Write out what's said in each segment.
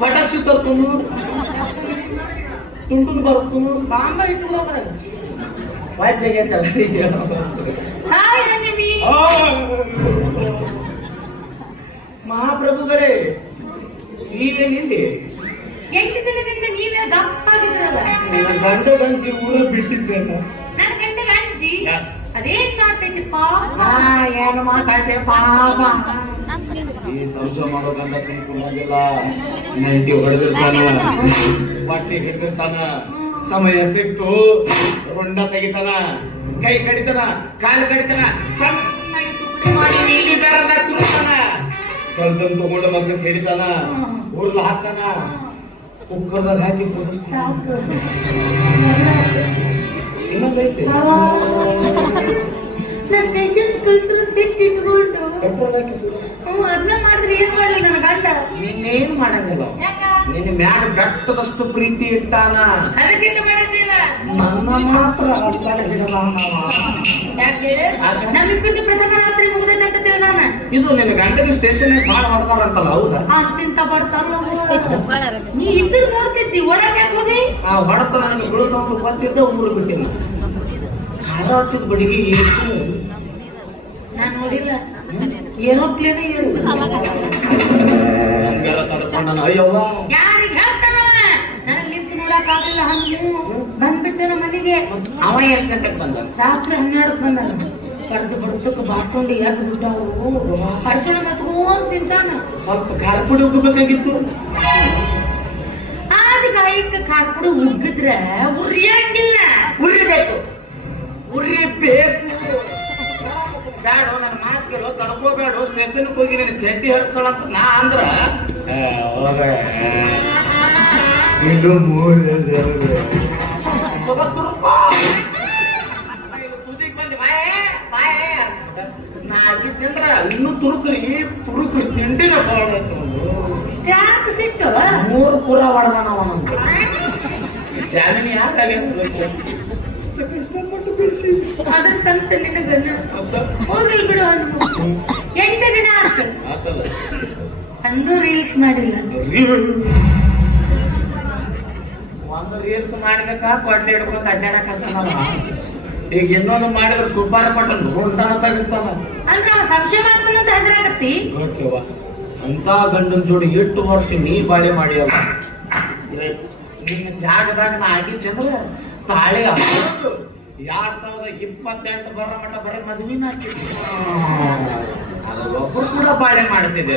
फटाक्षी तरतून तुंटून बरतून सांगा इथून वाच ಮಹಾಪ್ರಭುಗಳೇ ನೀವೇನಿದೆ ಎಂಟು ದಿನದಿಂದ ನೀವೇ ದಪ್ಪಾಗಿದ್ರಲ್ಲ ಗಂಡ ಗಂಜಿ ಊರ ಬಿಟ್ಟಿದ್ದೇನೆ ನನ್ನ ಗಂಡ ಗಂಜಿ ಅದೇನ್ ಮಾಡ್ತೈತಿ ಪಾಪ ಏನು ಮಾತಾಡ್ತೇ ಪಾಪ ಈ ಸಂಶಯ ಮಾಡೋ ಗಂಡ ತಿನ್ಕೊಂಡಿಲ್ಲ ನೈಟಿ ಹೊಡೆದಿರ್ತಾನ ಬಟ್ಟೆ ಹಿಡಿದಿರ್ತಾನ ಸಮಯ ಸಿಟ್ಟು ರುಂಡ ತೆಗಿತಾನ ಕೈ ಕಡಿತಾನ ಕಾಲು ಕಡಿತಾನ ಸಣ್ಣ ಮಾಡಿ ನೀಲಿ ಬೇರೆ ತುಳಿತಾನ ಕಲ್ತನ್ ತಗೊಂಡ ಮಗ್ನ ಹೇಳಿದಾನ ಊರ್ಲ ಹಾಕ್ತಾನ ಕುಕ್ಕರ್ದಾಗ ಹಾಕಿ ಇನ್ನೊಂದೈತೆ ಅದನ್ನ ಮಾಡಿದ್ರೆ ಏನ್ ಮಾಡಲಿ ನನ್ನ ಗಂಡ ನೀನೇನ್ ಮಾಡಂಗಿಲ್ಲ ನಿನ್ನ ಮ್ಯಾಗ ಬೆಟ್ಟದಷ್ಟು ಪ್ರೀತಿ ಇಟ್ಟಾನ ನನ್ನ ಮಾತ್ರ ನಮ್ಮಿಬ್ಬರದ್ದು ಪ್ರಥಮ ರಾತ್ರಿ ಮುಗಿದೈತೆ ನಾನು ಇದು ನಿನ್ನ ಗಂಡನ ಸ್ಟೇಷನ್ ಬಾಳ ಮಾಡ್ತಾರಂತಲ್ಲ ಹೌದಾ ತಿಂತ ಬರ್ತಾರ ನೀ ಇಬ್ಬರು ನೋಡ್ತಿದ್ದಿ ಒಳಗೆ ಯಾಕೆ ಹೋಗಿ ಆ ಹೊಡೆತ ನನಗೆ ಬೀಳ್ಕೊಂಡು ಬಂದಿದ್ದ ಊರು ಬಿಟ್ಟಿಲ್ಲ ಖಾರ ಹಚ್ಚಿದ ಬಡಿಗೆ ಎಷ್ಟು ನಾನು ನೋಡಿಲ್ಲ ಏರೋಪ್ಲೇನ್ ಅಯ್ಯವ್ವ ಯಾರಿಗೆ ಹೇಳ್ತಾನ ನನಗೆ ನಿಂತು ನೋಡಕ್ ಆಗಿಲ್ಲ ಹಂಗೆ ಬಂದ್ಬಿಟ್ಟೇನ ಮನೆಗೆ ಅವ ಎಷ್ಟು ಗಂಟೆಗೆ ಬಂದ ರಾತ್ರಿ 12ಕ್ಕೆ ಬಂದ ಕಡ್ದು ಬಡ್ತಕ್ಕೆ ಬಾಟ್ಕೊಂಡು ಎದ್ದು ಬಿಟ್ಟವು ಅರ್ಶನ ಮತ್ಕೊಂಡ್ ತಿಂತಾನ ಸ್ವಲ್ಪ ಖಾರ ಪುಡಿ ಉಗ್ಗಬೇಕಾಗಿತ್ತು ಆದ ಗಾಯಕ್ಕೆ ಖಾರ ಪುಡಿ ಉಗ್ಗಿದ್ರೆ ಉರಿಯಂಗಿಲ್ಲ ಉರಿಬೇಕು ಉರಿಬೇಕು ಬೇಡ ನನ್ನ ಮಾಸ್ಗೆಲ್ಲ ತಡ್ಕೋಬೇಡ ಸ್ಟೇಷನ್ಗೆ ಹೋಗಿ ನೀನು ಚಡ್ಡಿ ಹರಿಸೋಣ ಅಂತ ನಾ ಅಂದ್ರ ತುದಿಗೆ ಬಂದು ನಾ ಆಗಿದ್ದಂದ್ರ ಇನ್ನೂ ತುರುಕ್ರಿ ತಿಂಡಿನ ಸಿಟ್ಟು 3 ಪುರ ಹೊಡೆದ ನಾವು ನಮ್ಗೆ ಜಾಮೀನು ಯಾಕಾಗ ಅದನ್ನ ತಂತ ನಿನ್ನ ಗಣ್ಣ ಹೋಗಿ ಬಿಡು ಅಂದು 8 ದಿನ ಆಯ್ತು ಅಂದು ರೀಲ್ಸ್ ಮಾಡಿಲ್ಲ ಒಂದು ರೀಲ್ಸ್ ಮಾಡಿದಕ್ಕ ಕೊಡ್ಲೆ ಹಿಡ್ಕೊಂಡು ಅಡ್ಡಾಡಕಂತಾನ ಈಗ ಇನ್ನೊಂದು ಮಾಡಿದ್ರೆ ಸುಬ್ಬಾರ ಪಟ್ಟನ್ ಹೊಂಟಾನ ತೆಗಿಸ್ತಾನ ಅಂದ್ರೆ ಅವ ಸಂಶಯ ಮಾಡ್ತಾನಂತ ಹೆದರಾಗತ್ತಿ ಅಂತ ಗಂಡನ ಜೋಡಿ 8 ವರ್ಷ ನೀ ಬಾಳೆ ಮಾಡಿಯಲ್ಲ ನಿನ್ನ ಜಾಗದಾಗ ನಾ ಆಗಿದ್ದೆ ಅಂದ್ರೆ ತಾಳೆ 2028 ಬರೋ ಮಟ್ಟ ಬರೀ ಮದುವೆನ ಹಾಕಿದ್ವಿ ಅದು ಒಬ್ಬರು ಕೂಡ ಬಾಳೆ ಮಾಡ್ತಿದ್ದೆ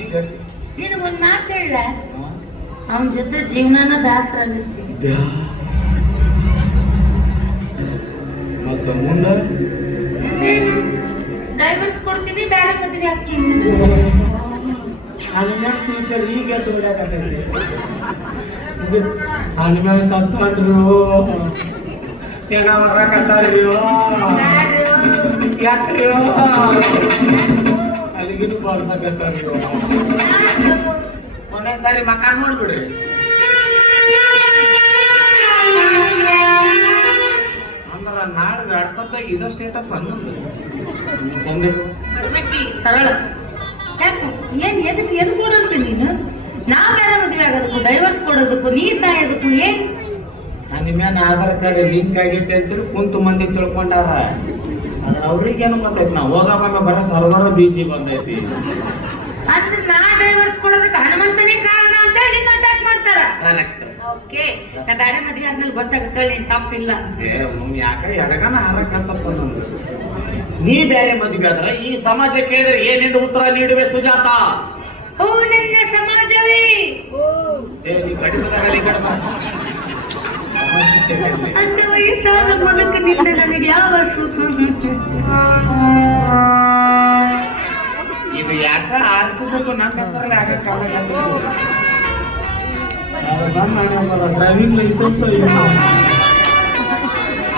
ಈಗ ನಿನಗೊಂದು ಮಾತು ಹೇಳ ಅವನ ಜೊತೆ ಜೀವನಾನ ಬೇಸರ ಆಗುತ್ತೆ ಮತ್ತೆ ಮುಂದೆ ಡೈವರ್ಸ್ ಕೊಡ್ತೀನಿ ಬೇರೆ ಮದುವೆ ಹಾಕ್ತೀನಿ ಅನಿಮ್ಯಾಗ ಫ್ಯೂಚರ್ ಈಗ ಎದ್ದು ಬಿಡಾಕತ್ತೈತಿ ಅನಿಮ್ಯಾಗ ಸತ್ತಂದ್ರು ಏನ ಬರಾಕತ್ತಾರ್ರಿಯೋ ಯಾಕ್ರಿಯೋ ಅಲ್ಲಿಗಿನ ಬಾಳ್ಸಕತ್ತಾರ್ರಿಯೋ ಒಂದೊಂದ್ಸಾರಿ ಮಕ್ಕ ನೋಡ್ಬಿಡ್ರಿ ಅಂದ್ರ ನಾಳೆ ವಾಟ್ಸಪ್ದಾಗ ಇದೋ ಸ್ಟೇಟಸ್ ಅನ್ನೋದು ಸರಳ ಏನ್ ಎದಕ್ಕೆ ಕೊಡಂತ ನೀನು ನಾವ್ ಬೇರೆ ಮದುವೆ ಆಗೋದಕ್ಕೂ ಡೈವರ್ಸ್ ಕೊಡೋದಕ್ಕೂ ನೀ ಸಾಯೋದಕ್ಕೂ ಏನ್ ನಿಮ್ಮೇನ ಆಧಾರ್ ಕಾರ್ಡ್ ಲಿಂಕ್ ಆಗೈತೆ ಅಂತೇಳಿ ಕುಂತು ಮಂದಿ ತಿಳ್ಕೊಂಡಾರ ಅವ್ರಿಗೇನು ಗೊತ್ತೈತಿ ನಾ ಹೋಗವಾಗ ಬರೋ ಸರ್ವರ್ ಬೀಚಿ ಬಂದೈತಿ ಅಂದ್ರೆ ನಾ ಡೈವರ್ಸ್ ಕೊಡೋದಕ್ಕೆ ಹನುಮಂತನೇ ಕಾರಣ ಅಂತ ಹೇಳಿ ಅಟ್ಯಾಕ್ ಮಾಡ್ತಾರ ಕರೆಕ್ಟ್ ಓಕೆ ನಾ ಬೇರೆ ಮದುವೆ ಆದ್ಮೇಲೆ ಗೊತ್ತಾಗುತ್ತೆ ನೀನ್ ತಪ್ಪಿಲ್ಲ ಯಾಕ ಎಡಗನ ಹಾರಕತ್ತಪ್ಪ ನಂದು ನೀ ಬೇರೆ ಮದುವೆ ಆದ್ರ ಈ ಸಮಾಜ ಕೇಳಿದ್ರೆ ಏನೇನು ಉತ್ತರ ನೀಡುವೆ ಸುಜಾತ ಓ ನನ್ನ ಸಮಾಜವೇ ಕಡಿಮೆ ಅಂದ ವಯಸ್ಸಾದ ಮೂಲಕ ನಿಂದ ನನಗೆ ಯಾವ ಸುಖ ಇದು ಯಾಕ ಆರಿಸಬೇಕು ನನ್ನ ಹೆಸರಲ್ಲಿ ಆಗಕ್ಕಾಗಲ್ಲ ಡ್ರೈವಿಂಗ್ ಲೈಸೆನ್ಸ್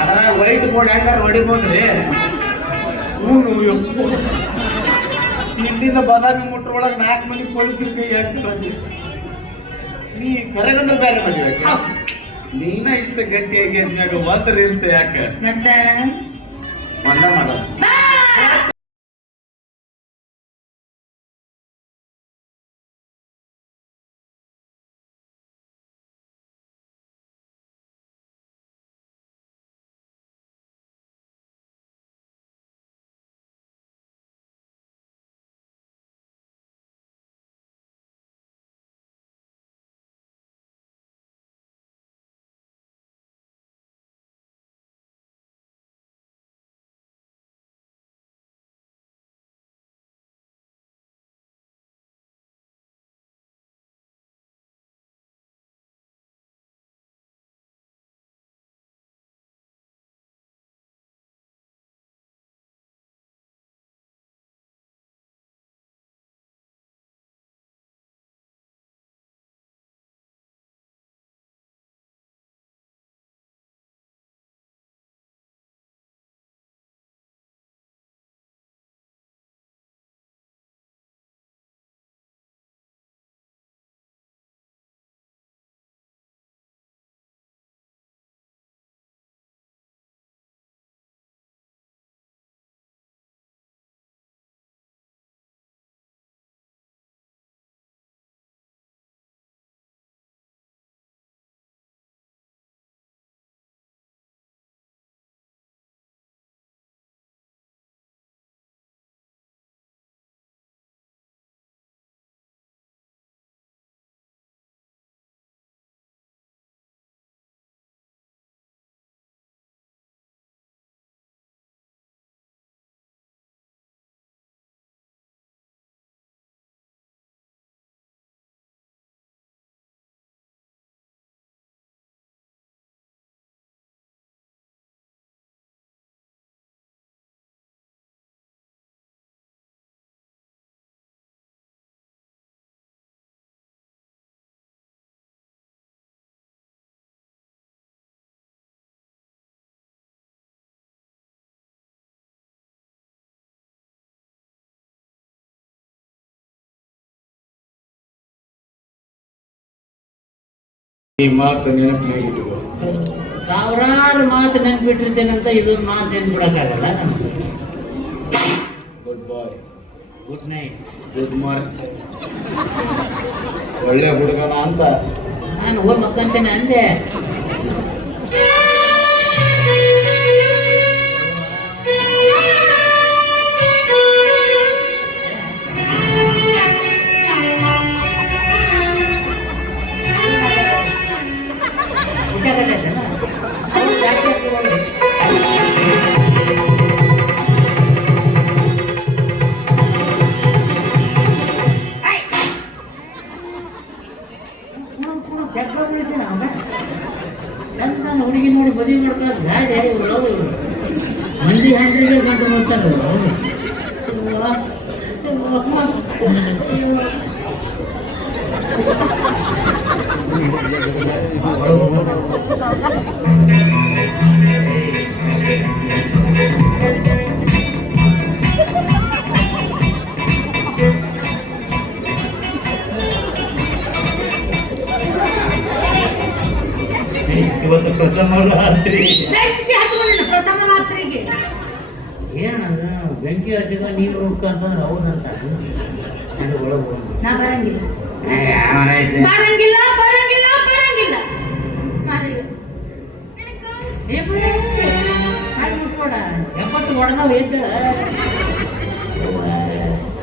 ಅದ್ರ ವೈಟ್ ಬೋರ್ಡ್ ಯಾಕಾರ ಹೊಡಿಬೋದ್ರಿ ಇಲ್ಲಿಂದ ಬಾದಾಮಿ ಮುಟ್ರ ಒಳಗೆ 4 ಮನೆ ಪೊಲೀಸರು ಕೈ ಹಾಕ್ತಾರೆ. ನೀ ಕರೆಗಂದ್ರೆ ಬೇರೆ ಮದುವೆ ನೀನ ಇಷ್ಟ ಗಟ್ಟಿಯಾಗಿ ಅಂದಾಗ ಒಂದು ರೀಲ್ಸ್ ಯಾಕೆ ಮತ್ತೆ ಒಂದ ಮಾಡ ಈ ಮಾತು ನೆನಪಿನಾಗಿಟ್ಟು ಸಾವಿರಾರು ಮಾತು ನೆನ್ಪಿಟ್ಟಿರ್ತೇನಂತ ಇದೊಂದು ಮಾತು ನೆನ್ಪಿಡಕ್ಕಾಗಲ್ಲ. ಗುಡ್ ಬಾಯ್, ಗುಡ್ ನೈಟ್, ಗುಡ್ ಮಾರ್ನಿಂಗ್, ಒಳ್ಳೆ ಹುಡುಗನ ಅಂತ ನಾನು ಹೋಗಿ ಮಕ್ಕಂತೇನೆ ಅಂದೆ. ಚಂದ ಹುಡುಗಿ ನೋಡಿ ಮದುವೆ ಮಾಡ್ಕೊಳ್ಳೋದು ಗಾಡಿ ಇವರು ಮಂದಿ ಹಂಡ್ರಿಗೆ ಗಂಟು ನೋಡ್ತಾರೆ. ಇವತ್ತು ಪ್ರಥಮ ರಾತ್ರಿ ಪ್ರಥಮ ರಾತ್ರಿಗೆ ಏನಂದ ಬೆಂಕಿ ಹಚ್ಚಿದ ನೀರು ಹುಡ್ಕಂತಂದ್ರೆ ಹೌದಂತ ಒಳಗೆ ನಾ ಬರಂಗಿಲ್ಲ ಬರಂಗಿಲ್ಲ ಬರಂಗಿಲ್ಲ ಬರಂಗಿಲ್ಲ ಮುಟ್ಕೊಡ 70 ಒಡನಾವ್ ಎದ್ದಳ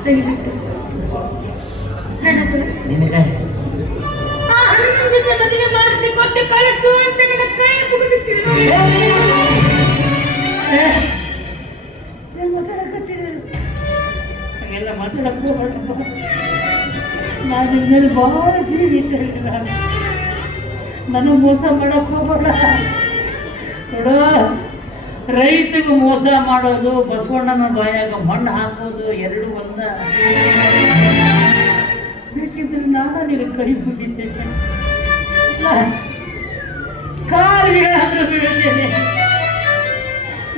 ತೆಗಿಬಿಟ್ಟು ನಿನಗೆ ಮದುವೆ ಮಾಡಿಸಿ ಕೊಟ್ಟು ಕಳಿಸು ಅಂತ ನನ್ನ ಕೈ ಮುಗಿದಿತ್ತು. ಹಾಗೆಲ್ಲ ಮಾತಾಡಕ್ಕೂ ನಾನು ಇನ್ಮೇಲೆ ಬಹಳ ಜೀವಿ ನಾನು ಮೋಸ ಮಾಡಕ್ ಹೋಗಬೇಡ ನೋಡು. ರೈತಗೂ ಮೋಸ ಮಾಡೋದು, ಬಸವಣ್ಣನ ಬಾಯಾಗ ಮಣ್ಣು ಹಾಕೋದು ಎರಡು ಒಂದ. ಬೇಕಿದ್ರೆ ನಾನು ನಿನಗೆ ಕೈ ಬಿಟ್ಟಿದ್ದೆ. ಇಲ್ಲ ಕಾಲಿಗೆ ಬೀಳುತ್ತೇನೆ.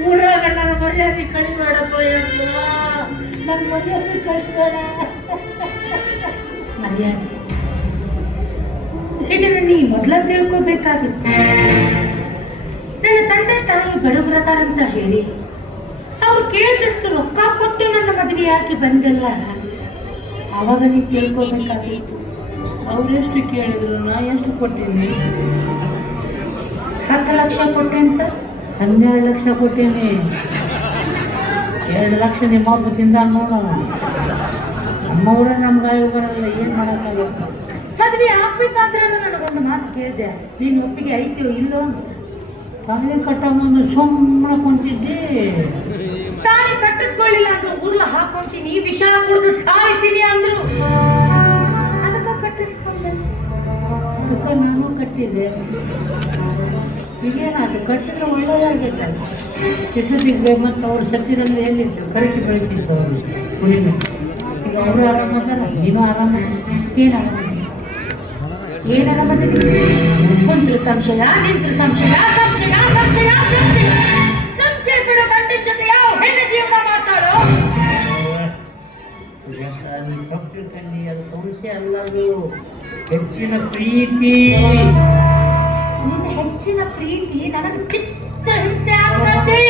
ಊರಾಗ ನನ್ನ ಮರ್ಯಾದೆ ಕಳಿಬೇಡಪ್ಪ ಎಂದು ನನ್ನ ಮರ್ಯಾದೆ ಕಳಿಬೇಡ. ಮರ್ಯಾದೆ ಇದನ್ನು ನೀ ಮೊದಲ ತಿಳ್ಕೋಬೇಕಾಗಿತ್ತು. ನನ್ನ ತಂದೆ ತಾಯಿ ಬಡವರದಾರಂತ ಹೇಳಿ ಅವ್ರು ಕೇಳಿದಷ್ಟು ರೊಕ್ಕ ಕೊಟ್ಟು ನನ್ನ ಮದುವೆಯಾಗಿ ಬಂದೆಲ್ಲ ಅವಾಗ ನೀ ತಿಳ್ಕೋಬೇಕಾಗಿತ್ತು. ಅವ್ರೆಷ್ಟು ಕೇಳಿದ್ರು ನಾ ಎಷ್ಟು ಕೊಟ್ಟೀನಿ? 10 ಲಕ್ಷ ಕೊಟ್ಟೆ ಅಂತ. 12 ಲಕ್ಷ ಕೊಟ್ಟೀನಿ. 2 ಲಕ್ಷ ನಿಮ್ಮ ಅಪ್ಪ ತಿಂದ ನೋಡ. ನಮ್ಮವ್ರೆ ನಮ್ಗೆ ಬರಲ್ಲ, ಏನು ಮಾಡೋಕ್ಕಾಗಲ್ಲ. ಮದುವೆ ಆಗ್ಬೇಕಾದ್ರೆ ನನಗೊಂದು ಮಾತು ಕೇಳಿದೆ, ನೀನು ಒಪ್ಪಿಗೆ ಐತಿಯೋ ಇಲ್ಲೋ ಅಂತ. ತಾಳಿ ಕಟ್ಟ ಮುಂದೆ ಸುಮ್ಮನೆ ಕುಂತಿದ್ದೆ. ತಾಳಿ ಕಟ್ಟಿಸ್ಕೊಳ್ಳಿಲ್ಲ ಅಂದ್ರು ಉರ್ಲ ಹಾಕೊಂತೀನಿ, ವಿಷ ಕುಡಿದು ಸಾಯ್ತೀನಿ ಅಂದ್ರು. ಅದಕ್ಕೆ ಕಟ್ಟಿಸ್ಕೊಂಡೆ. ಅದಕ್ಕೆ ನಾನು ಕಟ್ಟಿದ್ದೆ. ಈಗೇನಾದ್ರು ಕಟ್ಟಿದ್ರೆ ಒಳ್ಳೆಯದಾಗಿತ್ತು. ಚಿತ್ರದಿಗ್ಬೇಕು ಮತ್ತು ಅವ್ರ ಸತ್ಯದಲ್ಲಿ ಎಲ್ಲಿತ್ತು ಕರಿಕೆ ಬೆಳೀತಿತ್ತು ಅವರು ಕುಡಿಮೆ. ಈಗ ಅವರು ಆರಾಮದಲ್ಲ, ನೀನು ಆರಾಮ. ಕುಂತ್ರು ಸಂಶಯ, ನಿಂತ್ರು ಸಂಶಯ, ಸಂಶಯ ಸಂಶಯ ಸಂಶಯ. ಸಂಶಯ ಬಿಡು, ಗಂಡಿನ ಜೊತೆ ಯಾವ ಹೆಣ್ಣು ಜೀವನ ಮಾಡ್ತಾಳೋ? ತಪ್ಪಿರ್ತೀನಿ, ಅದು ಸಂಶಯ ಅಲ್ಲ, ಅದು ಹೆಚ್ಚಿನ ಪ್ರೀತಿ. ನಿನ್ನ ಹೆಚ್ಚಿನ ಪ್ರೀತಿ ನನಗೆ ಚಿತ್ತ ಹಿಂಸೆ ಆಗ್ತದೆ.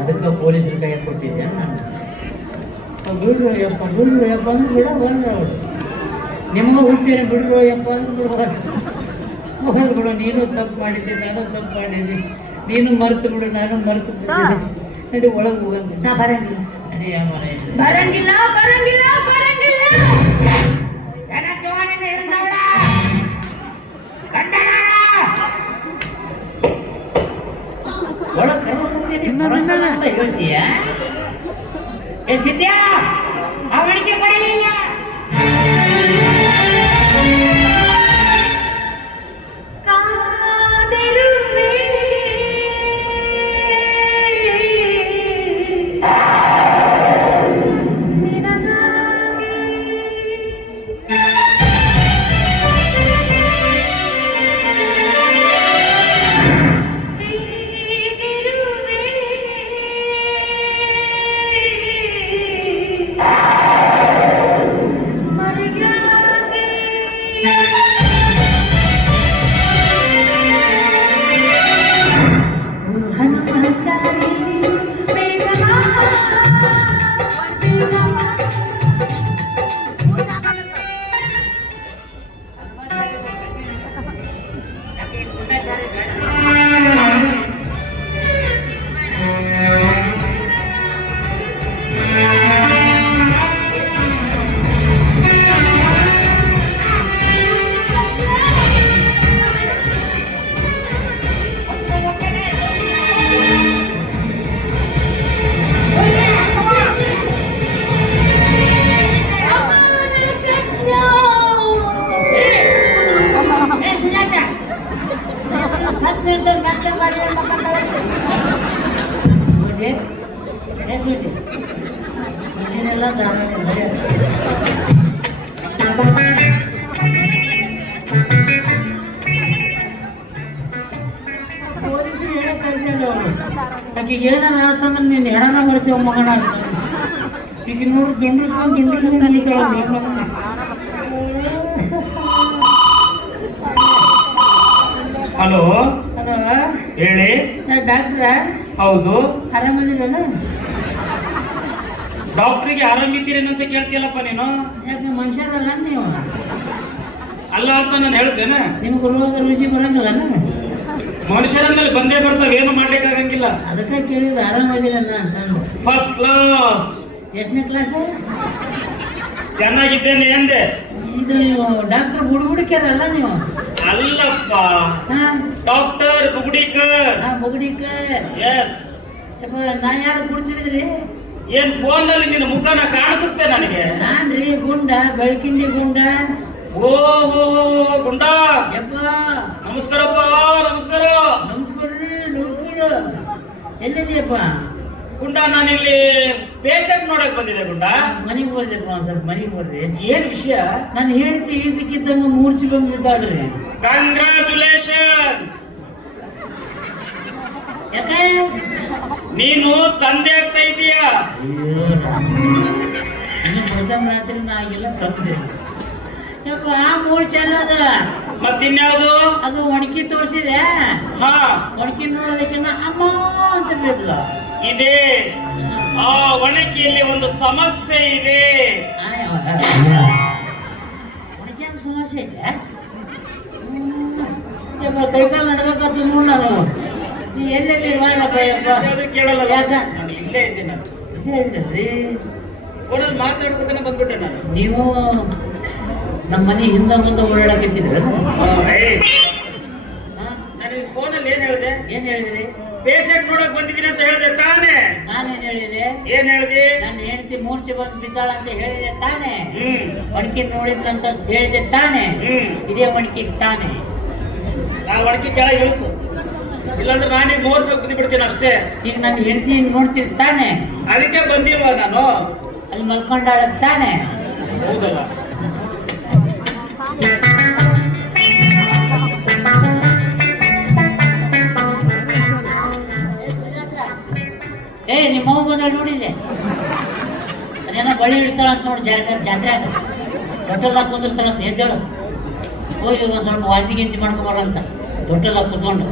ಅದಕ್ಕೆ ಪೊಲೀಸರ ಕೈ ಕೊಟ್ಟಿದ್ದೆ ನಾನು. ಬಿಡ್ರು ಯಪ್ಪ, ಬಿಡ್ರು ಯಪ್ಪ ಅಂದ್ರೆ ಬಿಡ ಬಂದ್ರು. ನಿಮಗೂ ಹುಟ್ಟಿನ ಬಿಡ್ರು ಯಪ್ಪ ಅಂದ್ರೆ ಬಿಡ್ಬಾರ್ದು. ಬಿಡು, ನೀನು ತಪ್ಪು ಮಾಡಿದ್ದೆ, ನಾನು ತಪ್ಪು ಮಾಡಿದ್ದೆ. ನೀನು ಮರೆತು ಬಿಡು, ನಾನು ಮರೆತು ಬಿಟ್ಟಿದ್ದೆ. ನಡಿ ಒಳಗೆ ಹೋಗಂತ. ನಾ ಬರಂಗಿಲ್ಲ, ನಡಿ ಯಾವ ಮನೆ ಬರಂಗಿಲ್ಲ, ಬರಂಗಿಲ್ಲ, ಬರಂಗಿಲ್ಲ. ಜನ ಜೋಡಿನ ಇರ್ದವಳ ಗಂಡನ ಒಳಗೆ ಹೇಳ್ತೀಯ? ಏ ಸಿದ್ಯಾ, ಅವಳಿಗೆ ಬರಲಿಲ್ಲ. ಆಕೆಗೆ ಏನಾರ ಅಂತಂದ್ರೆ ನೀನು ಹೆಣನ ಬರ್ತೀವ ಮಗನ ಅಂತ. ಈಗ ನೋಡು ದುಂಡ್ರಿಸ್ಕೊಂಡು ಹಲೋ, ಹಲೋ ಹೇಳಿ. ಡಾಕ್ಟ್ರ? ಹೌದು. ಆರಾಮದಿರಲ್ಲ? ಡಾಕ್ಟ್ರಿಗೆ ಆರಾಮಿದ್ದೀರೇನು ಅಂತ ಕೇಳ್ತಿಯಲ್ಲಪ್ಪ ನೀನು. ಯಾಕೆ ಮನುಷ್ಯರಲ್ಲ ನೀವು? ಅಲ್ಲ ಅಂತ ನಾನು ಹೇಳ್ತೇನೆ. ನಿಮ್ಗೆ ರೋಗ ರುಚಿ ಬರಂಗಿಲ್ಲ? ಮನುಷ್ಯರ ಮೇಲೆ ಬಂದೇ ಬರ್ತಾವ, ಏನು ಮಾಡ್ಲಿಕ್ಕೆ ಆಗಂಗಿಲ್ಲ. ಅದಕ್ಕೆ ಕೇಳಿದ್ರೆ ಆರಾಮದಿರಲ್ಲ ಅಂತಂದು. First class. ಎಷ್ಟನೇ ಕ್ಲಾಸ್? ಚೆನ್ನಾಗಿದ್ದೇನೆ ಎಂದೆ. ಇದು ನೀವು ಡಾಕ್ಟರ್ ಬುಡ್ಬುಡಿಕೆರಲ್ಲ ನೀವು? ಅಲ್ಲಪ್ಪ, ಡಾಕ್ಟರ್ ಬುಗುಡಿಕರ್. ಬುಗುಡಿಕರ್. ಎಸ್. ನಾ ಯಾರು ಕುಡ್ತಿದ್ರಿ? ಏನ್ ಫೋನ್ ನಲ್ಲಿ ನಿನ್ನ ಮುಖನ ಕಾಣಿಸುತ್ತೆ ನನಗೆ? ನಾನ್ರಿ ಗುಂಡ, ಬೆಳಕಿಂಡಿ ಗುಂಡ. ಓ ಗುಂಡ. ಯಪ್ಪ ನಮಸ್ಕಾರಪ್ಪ. ನಮಸ್ಕಾರ. ನಮಸ್ಕಾರ. ಎಲ್ಲಿದೆಯಪ್ಪ? ಗುಂಡ, ನಾನಿಲ್ಲಿ ಪೇಷಂಟ್ ನೋಡಕ್ ಬಂದಿದೆ ಗುಂಡ. ಮನೆಗೆ ಬರ್ಲಿಪ್ಪ ಒಂದ್ ಸ್ವಲ್ಪ ಮನೆಗೆ ಬರ್ರಿ. ಏನ್ ವಿಷಯ? ನಾನು ಹೇಳ್ತಿ ಇದಕ್ಕಿದ್ದಂಗ ಮೂರ್ಛೆ ಬಂದಿದ್ದಾಳ್ರಿ. ಕಂಗ್ರಾಚುಲೇಷನ್. ಯಾಕೆ ನೀನು ತಂದೆ ಆಗ್ತಾ ಇದೀಯಾ. ಇನ್ನು ಪ್ರಥಮ ರಾತ್ರಿ ನಾ ಆಗಿಲ್ಲ ತಂದೆ. ಯಪ್ಪ ಆ ಮೂರ್ಛೆ ಅಲ್ಲದ ಮತ್ತಿನ್ಯಾವುದು? ಅದು ಒಣಕಿ ತೋರಿಸಿದೆ. ಹಾ, ಒಣಕಿ ನೋಡೋದಕ್ಕಿಂತ ಅಮ್ಮ ಅಂತ ಬೇಕಲ್ಲ ಇದೆ. ಆ ಒಣಕಿಯಲ್ಲಿ ಒಂದು ಸಮಸ್ಯೆ ಇದೆ. ಒಣಕಿ ಸಮಸ್ಯೆ ಇದೆ. ಕೈಕಾಲು ನಡ್ಬೇಕಂತ ನೋಡ್ ನಾನು. ನೀ ಎಲ್ಲೆಲ್ಲಿ ಇರುವಲ್ಲಪ್ಪ ಯಪ್ಪ. ಅದು ಕೇಳಲ್ಲ. ಯಾಕ? ನಾನು ಇಲ್ಲೇ ಇದ್ದೀನಿ. ನಾನು ಹೇಳಿದ್ರಿ ಫೋನಲ್ಲಿ ಮಾತಾಡ್ಕೊತಾನೆ ಬಂದ್ಬಿಟ್ಟೆ ನಾನು. ನೀವು ನಮ್ಮ ಮನೆ ಹಿಂದ ಮುಂದೆ ಓಡಾಡಕತ್ತಿದ್ರ. ನಾನು ಫೋನಲ್ಲಿ ಏನ್ ಹೇಳಿದೆ? ಏನ್ ಹೇಳಿದ್ರಿ? ಪೇಷಂಟ್ ನೋಡಕ್ ಬಂದಿದ್ದೀನಿ ಅಂತ ಹೇಳಿದೆ ತಾನೇ. ನಾನೇನ್ ಹೇಳಿದೆ? ಏನ್ ಹೇಳಿದೆ? ನನ್ನ ಹೆಂಡತಿ ಮೂರ್ಛೆ ಬಂದು ಬಿದ್ದಾಳ ಅಂತ ಹೇಳಿದೆ ತಾನೇ. ಒಣಕಿ ನೋಡಿದ್ರಂತ ಹೇಳಿದೆ ತಾನೇ. ಇದೇ ಒಣಕಿ ತಾನೇ. ಆ ಒಣಕಿ ಕೆಳಗೆ ಇಳಿಸು, ಇಲ್ಲಾಂದ್ರೆ ನಾನೀಗ ಮೋರ್ಚ್ ಹೋಗಿ ಬಿಡ್ತೀನಿ ಅಷ್ಟೇ. ಈಗ ನನ್ನ ಹೆಂಡತಿ ನೋಡ್ತಿದ್ ತಾನೇ. ಅದಕ್ಕೆ ಬಂದಿಲ್ವಾ ನಾನು? ಅಲ್ಲಿ ಮಲ್ಕೊಂಡಾಳ ತಾನೇ. ಹೌದಲ್ಲ? ಏ ನಿಮ್ಮ ಅವ್ವ ಬಂದಾಗ ನೋಡಿದ್ದೆ. ಅದೇನೋ ಬಳಿ ಇಡಿಸ್ತಾಳ ಅಂತ ನೋಡಿ ಜಾತ್ರೆ ಆಗ ದೊಡ್ಡದಾಗ ಕುಂದಿಸ್ತಾಳ ಅಂತ ಎದ್ದೇಳು. ಹೋಗಿ ಒಂದ್ ಸ್ವಲ್ಪ ವಾಂತಿ ಗಿಂತಿ ಮಾಡ್ಕೊಬಾರಂತ ದೊಡ್ಡದಾಗ ಕುತ್ಕೊಂಡು.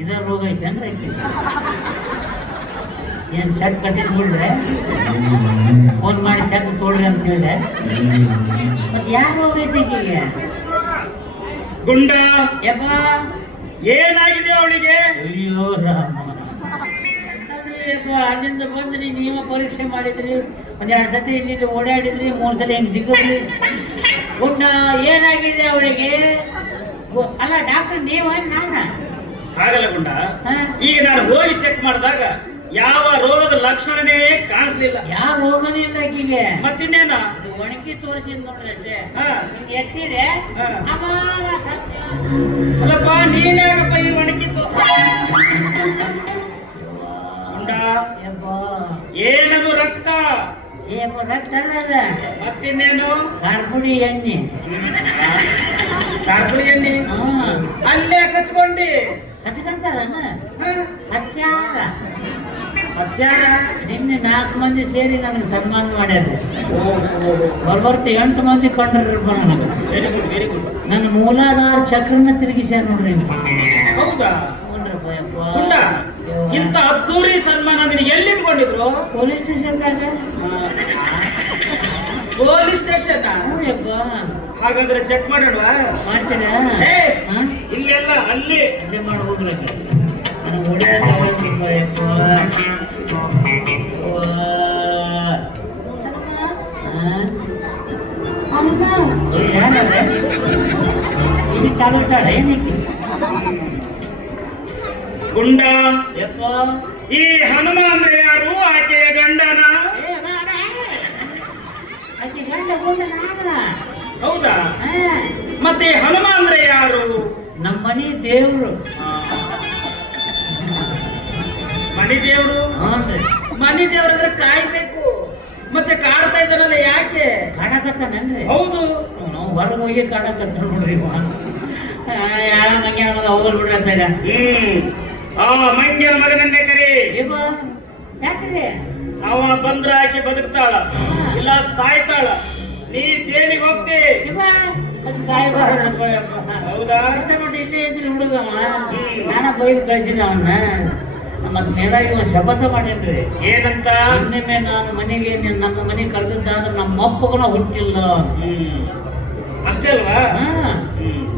ಇದ ರೋಗ ಐತೆ ಅಂದ್ರೆ ಐತಿ. ಏನ್ ಚಟ್ ಕಟ್ಟಿ ತೋಳ್ರೆ ಫೋನ್ ಮಾಡಿ ಚಟ್ ತೋಳ್ರಿ ಅಂತ ಹೇಳಿದೆ. ಮತ್ ಯಾರ ರೋಗ ಐತಿ ಈಗಿಗೆ? ಗುಂಡ ಯಪ್ಪ ಏನಾಗಿದೆ ಅವಳಿಗೆ? ಅಯ್ಯೋ ರಾಮ. ಅಲ್ಲಿಂದ ಬಂದ್ರಿ, ನೀವು ಪರೀಕ್ಷೆ ಮಾಡಿದ್ರಿ, ಒಂದೆರಡು ಸತಿ ಇಲ್ಲಿ ಓಡಾಡಿದ್ರಿ, 3 ಸಲ ಹಿಂಗ್ ಜಿಗ್ಗಿದ್ರಿ. ಗುಂಡ ಏನಾಗಿದೆ ಅವಳಿಗೆ? ಅಲ್ಲ ಡಾಕ್ಟರ್ ನೀವ ನಾನ? ಹಾಗಲ್ಲ ಗುಂಡ. ಈಗ ನಾನು ಹೋಗಿ ಚೆಕ್ ಮಾಡಿದಾಗ ಯಾವ ರೋಗದ ಲಕ್ಷಣನೇ ಕಾಣಿಸ್ಲಿಲ್ಲ. ಯಾವ ರೋಗನೂ ಇಲ್ಲ ಆಕಿಗೆ. ಮತ್ತಿನ್ನೇನ? ಒಣಗಿ ತೋರಿಸಿದ್ ನೋಡ್ರಿ ಅಜ್ಜೆ. ಹಾ. ಎತ್ತಿದೆ ಹಾ. ಅವಾಗ ಸತ್ಯ. ಅಲ್ಲಪ್ಪ ನೀನ್ಯಾಗಪ್ಪ ಈ ಒಣಗಿತ್ತು? ಗುಂಡ ಯಪ್ಪ ಏನದು? ರಕ್ತ? ಏಪ್ಪ ರಕ್ತ ಅಲ್ಲದ, ಮತ್ತಿನ್ನೇನು? ಕಾರ್ಪುಡಿ ಎಣ್ಣೆ. ಕಾರ್ಪುಡಿ ಎಣ್ಣೆ? ಹಾ ಅಲ್ಲೇ ಕಚ್ಕೊಂಡಿ ಹಚ್ಕೊಂತಾರನ? ಹ? ಹಚ್ಚಾರ. ಅಚ್ಚಾರ? ನಿನ್ನೆ 4 ಮಂದಿ ಸೇರಿ ನನಗೆ ಸನ್ಮಾನ ಮಾಡ್ಯಾರ. ಬರ್ಬರ್ತ 8 ಮಂದಿ ಕೊಂಡ್ರಪ್ಪ ನನಗೆ. Very good, very good. ನನ್ನ ಮೂಲಾಧಾರ ಚಕ್ರನ ತಿರುಗಿಸ್ಯಾರ ನೋಡ್ರಿ. ಹೌದಾ? ಹ್ಞೂನ್ರಪ್ಪ ಯಪ್ಪ. ಗುಂಡ ಇಂತ ಅದ್ದೂರಿ ಸನ್ಮಾನ ನಿನಗೆ ಎಲ್ಲಿ ಇಟ್ಕೊಂಡಿದ್ರು? ಪೊಲೀಸ್ ಸ್ಟೇಷನ್ದಾಗ. Police station? ಹ್ಞೂ ಯಪ್ಪ. ಹಾಗಾದ್ರೆ ಚೆಕ್ ಮಾಡೋಣವಾ? ಮಾಡ್ತೀರಾ? ಏ, ಹಾ? ಇಲ್ಲೆಲ್ಲ ಅಲ್ಲಿ ಅದೇ ಮಾಡ್ಬೋದ್ರಕ್ಕೆ ನನಗೆ ಹೊಡೆಯೋಕ್ಕಾಗತ್ತಿಲ್ಲ ಯಪ್ಪ. ಇದು ಚಾಲು ಇಟ್ಟಾಳ ಏನಕ್ಕೆ? ಗುಂಡ ಯಪ್ಪ ಈ ಹನುಮ ಅಂದ್ರೆ ಯಾರು? ಆಕೆಯ ಗಂಡನ? ಆಕೆ ಗಂಡ ಗೊಂಡ ನಾನ. ಹೌದಾ? ಮತ್ತೆ ಹನುಮ ಅಂದ್ರೆ ಯಾರು? ನಮ್ಮ ಮನೆ ದೇವ್ರು. ಮನಿ ದೇವ್ರು? ಹ್ಞೂನ್ರಿ. ಮನಿ ದೇವ್ರಂದ್ರೆ ಕಾಯ್ಬೇಕು, ಮತ್ತೆ ಕಾಡ್ತಾ ಇದ್ದಾನಲ್ಲ ಯಾಕೆ? ಕಾಡಕತ್ತಾನನ್ರಿ? ಹೌದು. ನಾವು ಹೊರಗೆ ಹೋಗಿ ಕಾಡಕತ್ತ ನೋಡ್ರಿ. ಯಾರ ಮಂಗ್ಯ ಮಗ ಹೋಗಲ್ ಬಿಡ್ರ. ಆ ಮಂಗ್ಯನ ಮಗನನ್ನೇ ಕರಿ. ಯಾಕ್ರಿ? ಅವ ಬಂದ್ರ ಆಕೆ ಬದುಕ್ತಾಳ, ಇಲ್ಲ ಸಾಯ್ತಾಳ. ನೀ ಜೈಲಿಗೆ ಹೋಗ್ತಿ. ಹೌದಾ? ನೋಡಿ ಇಲ್ಲೇ ಇದ್ರಿ ಹುಡುಗಮ್ಮ. ನಾನ ಬೈದು ಕಳ್ಸಿಲ್ಲ ಅವನ್ನ. ಮತ್ ಮೇಲಾಗಿ ಒಂದು ಶಪಥ ಮಾಡೇನ್ರಿ. ಏನಂತ? ಇನ್ನೊಮ್ಮೆ ನಾನು ಮನೆಗೆ ನಮ್ಮ ಮನೆಗೆ ಕರೆದಿದ್ದಾದ್ರೆ ನಮ್ಮ ಅಪ್ಪಗನ ಹುಟ್ಟಿಲ್ಲ. ಅಷ್ಟೇ ಅಲ್ವಾ? ಹಾ.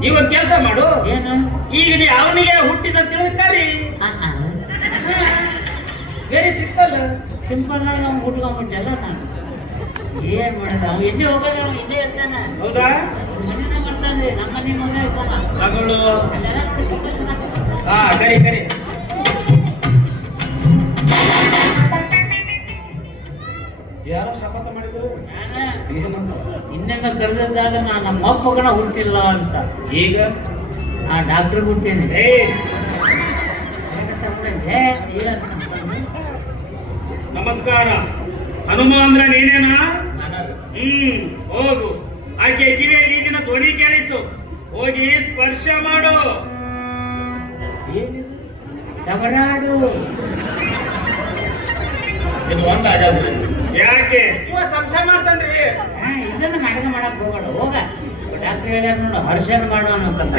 ಇವನ್ ಕೆಲಸ ಮಾಡು. ಏನು? ಈಗ ನೀ ಅವನಿಗೆ ಹುಟ್ಟಿದ ಕರಿ. Very simple. ಸಿಂಪಲ್ ಆಗಿ ಅವ್ನು ಹುಟ್ಕೊಂಡ್ಬಿಟ್ಟಲ್ಲ ನಾನು. ಏನ್ ಮಾಡಿದ? ಅವ್ ಇಲ್ಲೇ ಹೋಗೋದು, ಇಲ್ಲೇ ಇರ್ತಾನ. ಹೌದಾ? ಮನೆನೇ ಬರ್ತಾನ ರೀ ನಮ್ಮ ಮನೆ ಮಗ ಇದ್ದಾನ ಮಗಳು ಅಲ್ಲೆಲ್ಲ ಹಾ ಕರಿ ಕರಿ ಯಾರೋ ಶಪಥ ಮಾಡಿದ್ರು ಇನ್ನೇನು ಕರೆದಾಗ ನಾನು ನಮ್ಮ ಅಪ್ಪಗನ ಹುಟ್ಟಿಲ್ಲ ಅಂತ ಈಗ ಆ ಡಾಕ್ಟರ್ ಹುಟ್ಟೇನೆ ಏ ನಮಸ್ಕಾರ ಹನುಮ ಅಂದ್ರ ನೀನೇನಾ ಹೋಗು ಆಕೆ ಕಿವಿಯಲ್ಲಿ ಈ ದಿನ ಧ್ವನಿ ಕೇಳಿಸು ಹೋಗಿ ಸ್ಪರ್ಶ ಮಾಡು ಸವರಾಡು ಇದು ಒಂದಾಜಾದ್ರು ಯಾಕೆ ಸಂಶಯ ಮಾಡ್ತಾನ್ರಿ ಇದನ್ನ ನಾಟಕ ಮಾಡಕ್ ಹೋಗೋಣ ಹೋಗ ಡಾಕ್ಟರ್ ಹೇಳ್ಯಾರ ನೋಡು ಹರ್ಷನ್ ಮಾಡು ಅನ್ನೋಕಂತ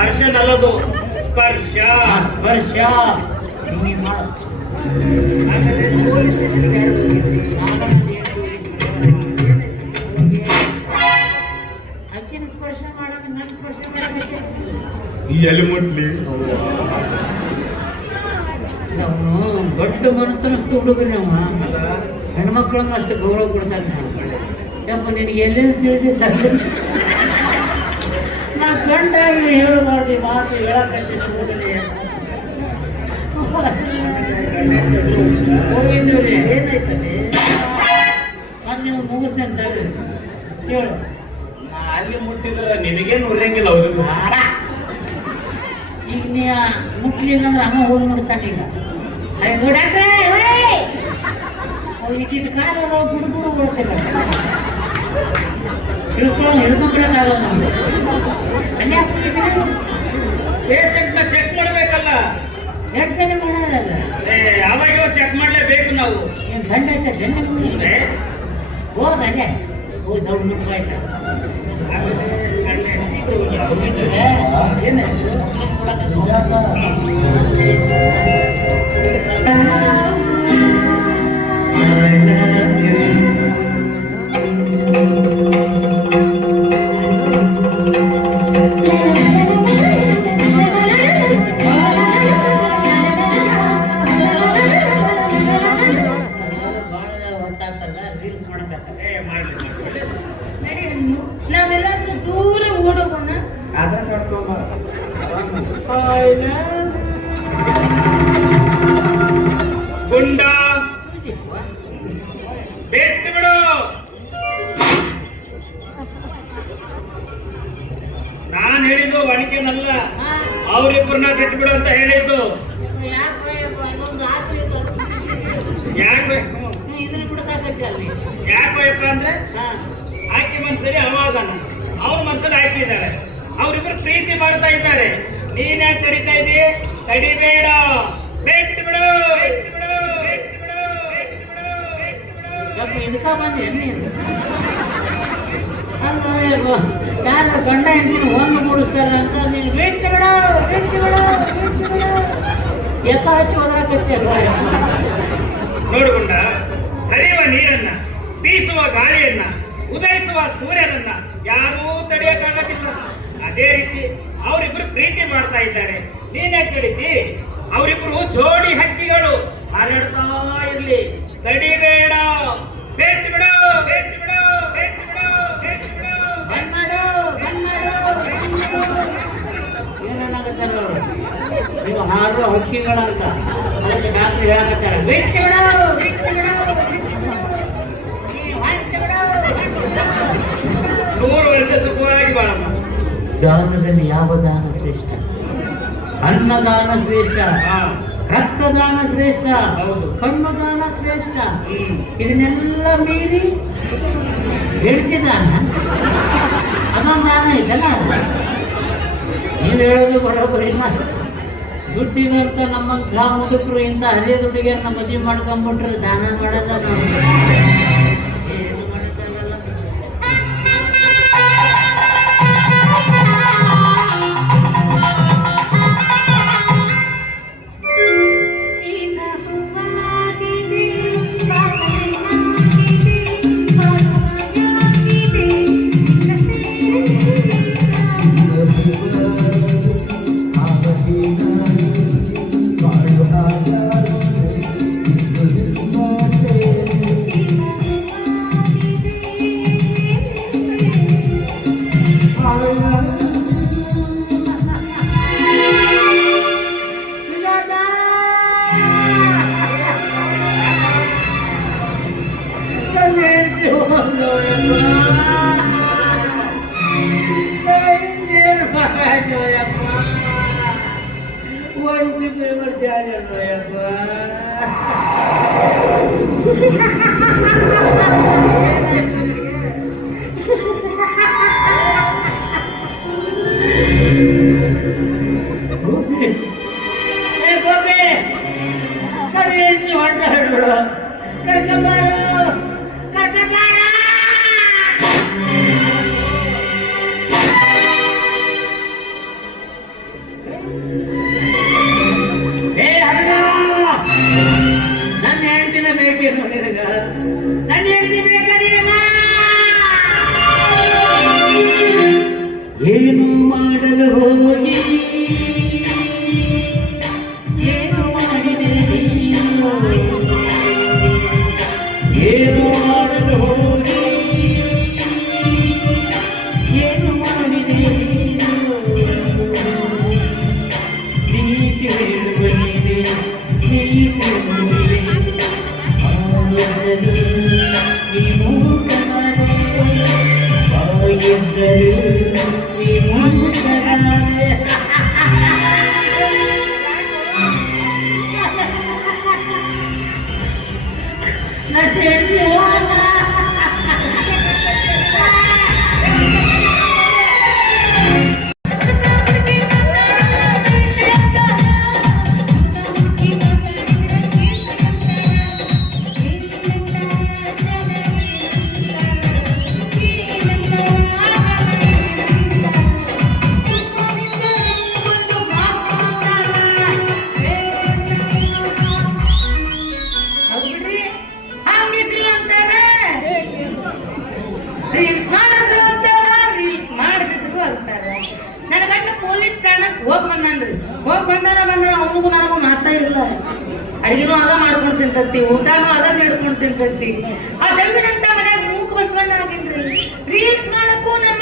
ಹರ್ಷನ್ ಅಲ್ಲದು ಸ್ಪರ್ಶ ಸ್ಪರ್ಶ ಹಿಂಗೆ ಮಾಡು ಪೊಲೀಸ್ ಸ್ಟೇಷನ್ಗೆ ಯಾರು ಅಕ್ಕಿನ ಸ್ಪರ್ಶ ಮಾಡೋದು ನನ್ನ ಸ್ಪರ್ಶ ಮಾಡೋದಕ್ಕೆ ಎಲ್ಲಿ ಮುಟ್ಲಿ ಅವನು ದೊಡ್ಡ ಮನಸ್ಸನಷ್ಟು ಹುಡುಗರು ನಾವು ಹೆಣ್ಮಕ್ಳನ್ನ ಅಷ್ಟು ಗೌರವ ಕೊಡ್ತಾರೆ ಯಪ್ಪ ನಿನಗೆ ಎಲ್ಲೆಲ್ಲಿ ತಿಳಿದಿಲ್ಲ ನಾ ಗಂಡ ಹೇಳಬಾರ್ದು ಮಾತು ಹೇಳಕತ್ತಿದ್ದೆ ಹೋಗಿದ್ದೀವ್ರಿ ಏನಾಯ್ತದೆ ನಾನು ನೀವು ಮುಗಿಸ್ತೇನೆ ಹೇಳು ಅಲ್ಲಿ ಮುಟ್ಟಿದ್ರೆ ನಿನಗೇನು ಉರಿಯಂಗಿಲ್ಲ ಅವ್ರಿಗೆ ಈಗ ನೀ ಮುಟ್ಲಿಲ್ಲ ಅಂದ್ರೆ ಅಮ್ಮ ಹೋಗಿ ನೋಡ್ತಾನೆ ಈಗ ಅಯ್ಯೋ ಡಾಕ್ಟ್ರೇ ಅವು ಇಟ್ಟಿಟ್ಟು ಕಾಲ ಅದಾವ ಬುಡು ಬಿಡ್ತಿಲ್ಲ ತಿಳ್ಕೊಳ್ಳೋ ಹಿಡ್ಕೊಂಡ್ಬಿಡೋಕ್ಕಾಗಲ್ಲ ನಮ್ಗೆ ಅಲ್ಲೇ ಪೇಷಂಟ್ ನ ಚೆಕ್ ಮಾಡ್ಬೇಕಲ್ಲ ಎರಡು ಸಲ ಮಾಡೋದಲ್ಲ ಯಾವಾಗ ಚೆಕ್ ಮಾಡ್ಲೇಬೇಕು ನಾವು ಏನು ಗಂಡ ಆಯ್ತಾ ಜನ ಹೋದ ಅಲ್ಲೇ ಹೋಗಿ ದೊಡ್ಡ ಮುಟ್ಟ ಆಯ್ತಾ ನಾವೆಲ್ಲಾದ್ರೂ ದೂರ ಓಡೋಗೋಣ ಗುಂಡ ಬಿಟ್ಟು ಬಿಡು ನಾನ್ ಹೇಳಿದ್ದು ಒಣಕೆನಲ್ಲ ಅವ್ರಿಬ್ಬರನ್ನ ಬಿಟ್ಟು ಬಿಡು ಅಂತ ಹೇಳಿದ್ದು ಯಾಕೆ ಯಾಕಪ್ಪ ಅಂದ್ರೆ ಆಕೆ ಮನ್ಸಲ್ಲಿ ಅವಾದಾನ ಅವ್ರ ಮನ್ಸಲ್ಲಿ ಆಕೆ ಇದ್ದಾಳೆ ಅವ್ರಿಬ್ರು ಪ್ರೀತಿ ಮಾಡ್ತಾ ಇದ್ದಾರೆ ನೀನ್ ಯಾಕೆ ತಡಿತಾ ಇದ್ದೀ ತಡಿಬೇಡ ಬಿಟ್ಟು ಬಿಡು ಇದಕ್ಕ ಬಂದು ಯಾರು ಗಂಡ ಹೆಂಡತಿ ಒಂದು ಮೂಡಿಸ್ತಾರೆ ಅಂತ ನೀನು ಬಿಟ್ಟು ಬಿಡು ಎತ್ತ ಹಚ್ಚಿ ಹೋದ್ರಾಕಚ್ಚ ನೋಡುಗೊಂಡ ಹರಿಯುವ ನೀರನ್ನ ಬೀಸುವ ಗಾಳಿಯನ್ನ ಉದಯಿಸುವ ಸೂರ್ಯನನ್ನ ಯಾರೂ ತಡೆಯಕ್ಕಾಗತ್ತಿಲ್ಲ ಅದೇ ರೀತಿ ಅವರಿಬ್ರು ಪ್ರೀತಿ ಮಾಡ್ತಾ ಇದ್ದಾರೆ ನೀನೇ ತಿಳಿಸಿ ಅವರಿಬ್ರು ಜೋಡಿ ಹಕ್ಕಿಗಳು ಹಾರಾಡ್ತಾ ಇರ್ಲಿ ತಡಿಬೇಡ ಬಿಟ್ಟು ಬಿಡು ಬಂದ್ ಮಾಡು ಏನೇನಾಗತ್ತಾರ ನೀವು ಹಾಡುವ ಹಕ್ಕಿಗಳಂತ ಅದಕ್ಕೆ ಡಾಕ್ಟರ್ ಹೇಳಕತ್ತಾರ ಬಿಟ್ಟು ಬಿಡು 100 ವರ್ಷ ಸುಖವಾಗಿ ಬಾಳಮ್ಮ ದಾನದಲ್ಲಿ ಯಾವ ದಾನ ಶ್ರೇಷ್ಠ ಅನ್ನದಾನ ಶ್ರೇಷ್ಠ ರಕ್ತದಾನ ಶ್ರೇಷ್ಠ ಕಣ್ಣುದಾನ ಶ್ರೇಷ್ಠ ಇದನ್ನೆಲ್ಲ ಮೀರಿ ಹೇಳ್ತಿದ್ದಾನ ಅದೊಂದು ದಾನ ಇದಲ್ಲ ನೀವು ಹೇಳೋದು ಬರೋಬ್ಬರಿ ದುಡ್ಡಿಗಂತ ನಮ್ಮಂತ ಮುದುಕರು ಇಂದ ಹಳೆ ದುಡ್ಡಿಗೆ ನಮ್ಮ ಮದುವೆ ಮಾಡ್ಕೊಂಡ್ಬಿಟ್ರೆ ದಾನ ಮಾಡೋದ ನಾವು ನನ್ನ ಹೆಂಡತಿನ ಬೇಕೇನು ನಿನಗ? ನನ್ನ ಹೆಂಡತಿ ಬೇಕ ನಿನಗ? ಏನು ಮಾಡಲು ಹೋಗಿ ಏನು ಮಾಡಿದೆ ನೀನು? ಏನು ಮಾಡಲು ಹೋಗಿ ಏನು ಮಾಡಿದೆ ನೀನು? ನೀತಿ ಹೇಳುವ ನೀನೆ, ನೀತಿ ಹೇಳುವೆ ಆಯಂದರು ನೀ ಮೂಕನಾದೆ, ಆಯಂದರು ನೀ ಮೂಕನಾದೆ. ನನ್ನ ಗಂಡ ಪೊಲೀಸ್ ಠಾಣಕ್ ಹೋಗ್ ಬಂದಾನ ಅವನಿಗೂ ನನಗೂ ಮಾತಾ ಇಲ್ಲ. ಅಡಿಗೆನೂ ಅದ ಮಾಡ್ಕೊಂಡು ತಿಂತತಿ, ಊಟನೂ ಅದ ಹಿಡ್ಕೊಂಡು ತಿಂತತಿ. ಆ ದಮ್ಮಿನಂತ ಮನ್ಯಾಗ ಮೂಕ್ ಬಸವಣ್ಣ ಆಗಿನ್ರಿ. ರೀಲ್ಸ್ ಮಾಡಕ್ಕೂ ನನ್ನ